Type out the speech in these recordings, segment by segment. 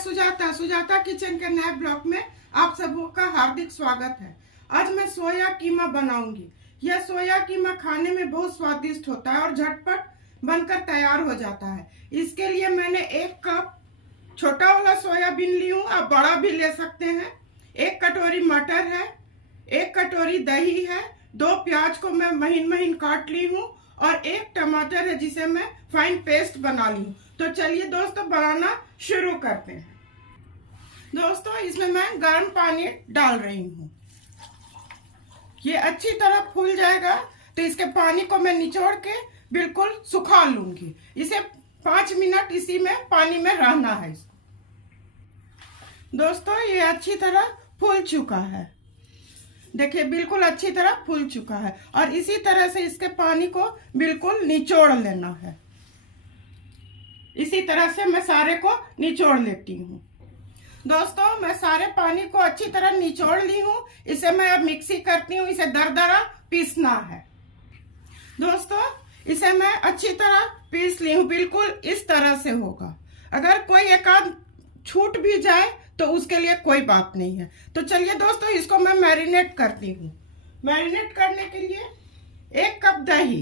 Sujata Sujata kitchen के नए blog में आप सबों का हार्दिक स्वागत है। आज मैं सोया कीमा बनाऊंगी। यह सोया कीमा खाने में बहुत स्वादिष्ट होता है और झटपट बनकर तैयार हो जाता है। इसके लिए मैंने 1 कप छोटा वाला सोयाबीन ली हूँ, आप बड़ा भी ले सकते हैं। 1 कटोरी मटर है, 1 कटोरी दही है, 2 प्याज को मैं महीन महीन काट ली हूँ और 1 टमाटर है जिसे मैं फाइन पेस्ट बना ली हूँ। तो चलिए दोस्तों बनाना शुरू करते हैं। दोस्तों इसमें मैं गर्म पानी डाल रही हूँ। ये अच्छी तरह फूल जाएगा तो इसके पानी को मैं निचोड़ के बिल्कुल सुखा लूंगी। इसे 5 मिनट इसी में पानी में रहना है। दोस्तों ये अच्छी तरह फूल चुका है, देखिए बिल्कुल अच्छी तरह फूल चुका है और इसी तरह से इसके पानी को बिल्कुल निचोड़ लेना है। इसी तरह से मैं सारे को निचोड़ लेती हूँ। दोस्तों मैं सारे पानी को अच्छी तरह निचोड़ ली हूँ। इसे मैं अब मिक्सी करती हूँ, इसे दरदरा पीसना है। दोस्तों इसे मैं अच्छी तरह पीस ली हूँ, बिल्कुल इस तरह से होगा। अगर कोई एक आध छूट भी जाए तो उसके लिए कोई बात नहीं है। तो चलिए दोस्तों इसको मैं मैरिनेट करती हूँ। मैरिनेट करने के लिए 1 कप दही,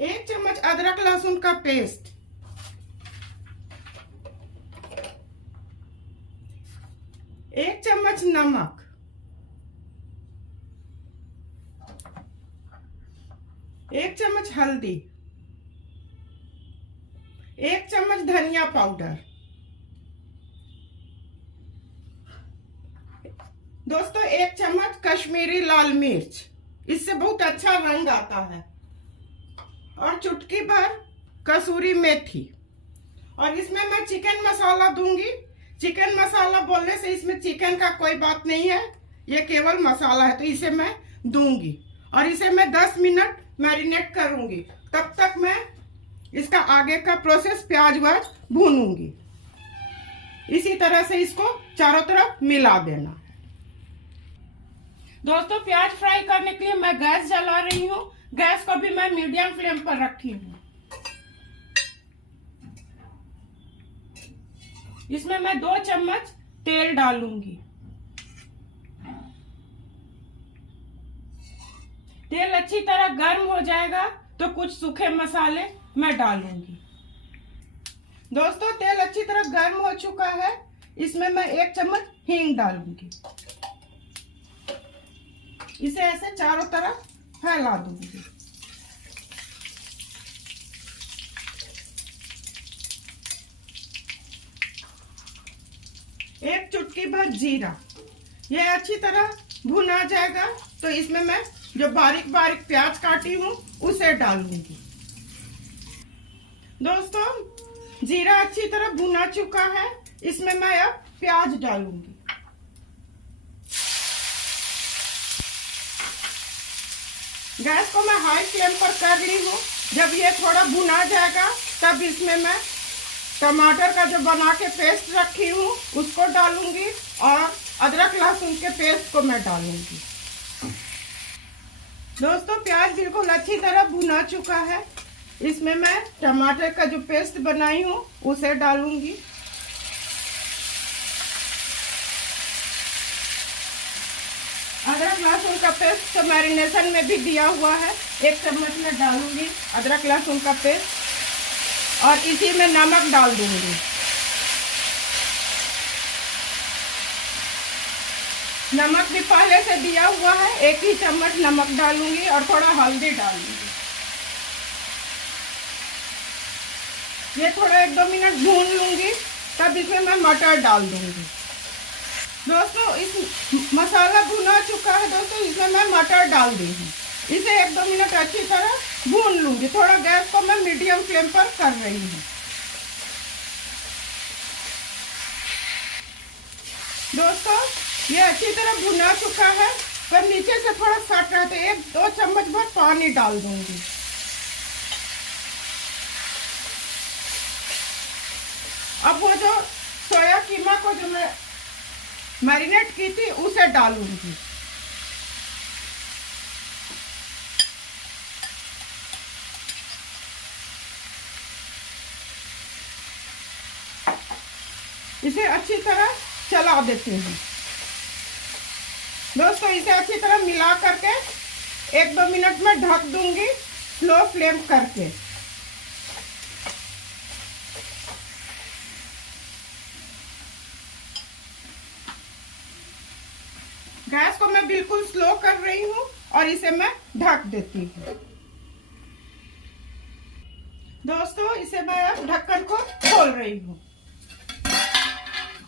1 चम्मच अदरक लहसुन का पेस्ट, 1 चम्मच नमक, 1 चम्मच हल्दी, 1 चम्मच धनिया पाउडर। दोस्तों 1 चम्मच कश्मीरी लाल मिर्च, इससे बहुत अच्छा रंग आता है। और चुटकी भर कसूरी मेथी। और इसमें मैं चिकन मसाला दूंगी। चिकन मसाला बोलने से इसमें चिकन का कोई बात नहीं है, ये केवल मसाला है, तो इसे मैं दूंगी और इसे मैं 10 मिनट मैरिनेट करूंगी। तब तक मैं इसका आगे का प्रोसेस प्याज वाज भूनूंगी। इसी तरह से इसको चारों तरफ मिला देना है। दोस्तों प्याज फ्राई करने के लिए मैं गैस जला रही हूँ। गैस को भी मैं मीडियम फ्लेम पर रखी हूँ। इसमें मैं 2 चम्मच तेल डालूंगी। तेल अच्छी तरह गर्म हो जाएगा तो कुछ सूखे मसाले मैं डालूंगी। दोस्तों तेल अच्छी तरह गर्म हो चुका है, इसमें मैं 1 चम्मच हींग डालूंगी। इसे ऐसे चारों तरफ फैला दूंगी। एक चुटकी भर जीरा, यह अच्छी तरह भुन आ जाएगा तो इसमें मैं जो बारीक बारीक प्याज काटी हूँ उसे डालूंगी। दोस्तों जीरा अच्छी तरह भुना चुका है, इसमें मैं अब प्याज डालूंगी। गैस को मैं हाई फ्लेम पर कर ली हूँ। जब ये थोड़ा भुना जाएगा तब इसमें मैं टमाटर का जो बना के पेस्ट रखी हूँ उसको डालूंगी और अदरक लहसुन के पेस्ट को मैं डालूंगी। दोस्तों प्याज बिल्कुल अच्छी तरह भुना चुका है, इसमें मैं टमाटर का जो पेस्ट बनाई हूँ उसे डालूंगी। अदरक लहसुन का पेस्ट तो मैरिनेशन में भी दिया हुआ है, 1 चम्मच में डालूंगी अदरक लहसुन का पेस्ट और इसी में नमक डाल दूंगी। नमक भी पहले से दिया हुआ है, 1 ही चम्मच नमक डालूंगी और थोड़ा हल्दी डालूंगी। ये थोड़ा 1-2 मिनट भून लूंगी, तब इसमें मैं मटर डाल दूंगी। दोस्तों इस मसाला भुना चुका है, दोस्तों इसमें मैं मटर डाल दी हूँ। इसे 1-2 मिनट अच्छी तरह भून लूंगी। थोड़ा गैस को मैं मीडियम फ्लेम पर कर रही हूँ। दोस्तों ये अच्छी तरह भुना चुका है, पर नीचे से थोड़ा सट रहा है, 1-2 चम्मच भर पानी डाल दूंगी। अब वो जो सोया कीमा को जो मैं मैरिनेट की थी उसे डालूंगी। इसे अच्छी तरह चला देते हैं। दोस्तों इसे अच्छी तरह मिला करके 1-2 मिनट में ढक दूंगी स्लो फ्लेम करके। गैस को मैं बिल्कुल स्लो कर रही हूँ और इसे मैं ढक देती हूँ। दोस्तों इसे मैं ढक्कन को खोल रही हूँ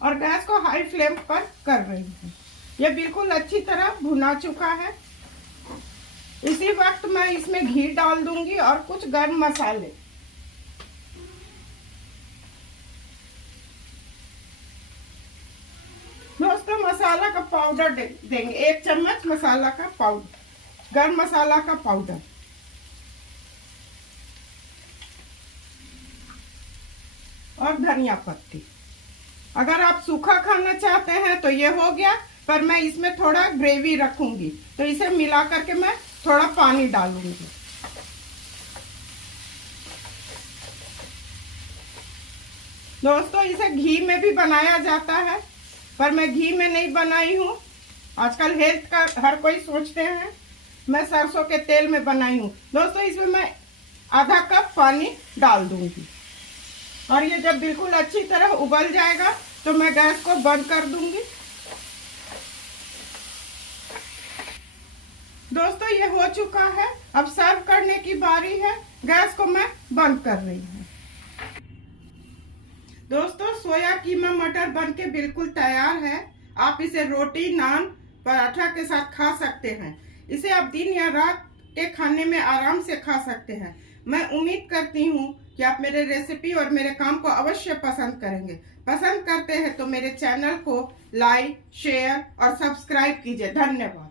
और गैस को हाई फ्लेम पर कर रही हूँ। यह बिल्कुल अच्छी तरह भुना चुका है। इसी वक्त मैं इसमें घी डाल दूंगी और कुछ गर्म मसाले। दोस्तों मसाला का पाउडर देंगे, 1 चम्मच मसाला का पाउडर, गर्म मसाला का पाउडर। और धनिया पत्ती। अगर आप सूखा खाना चाहते हैं तो ये हो गया, पर मैं इसमें थोड़ा ग्रेवी रखूंगी तो इसे मिला करके मैं थोड़ा पानी डालूंगी। दोस्तों इसे घी में भी बनाया जाता है, पर मैं घी में नहीं बनाई हूँ। आजकल हेल्थ का हर कोई सोचते हैं, मैं सरसों के तेल में बनाई हूँ। दोस्तों इसमें मैं आधा कप पानी डाल दूंगी और ये जब बिल्कुल अच्छी तरह उबल जाएगा तो मैं गैस को बंद कर दूंगी। दोस्तों ये हो चुका है, अब सर्व करने की बारी है। गैस को मैं बंद कर रही हूँ। दोस्तों सोया कीमा मटर बनके बिल्कुल तैयार है। आप इसे रोटी, नान, पराठा के साथ खा सकते हैं। इसे आप दिन या रात के खाने में आराम से खा सकते हैं। मैं उम्मीद करती हूँ कि आप मेरे रेसिपी और मेरे काम को अवश्य पसंद करेंगे। पसंद करते हैं तो मेरे चैनल को लाइक, शेयर और सब्सक्राइब कीजिए। धन्यवाद।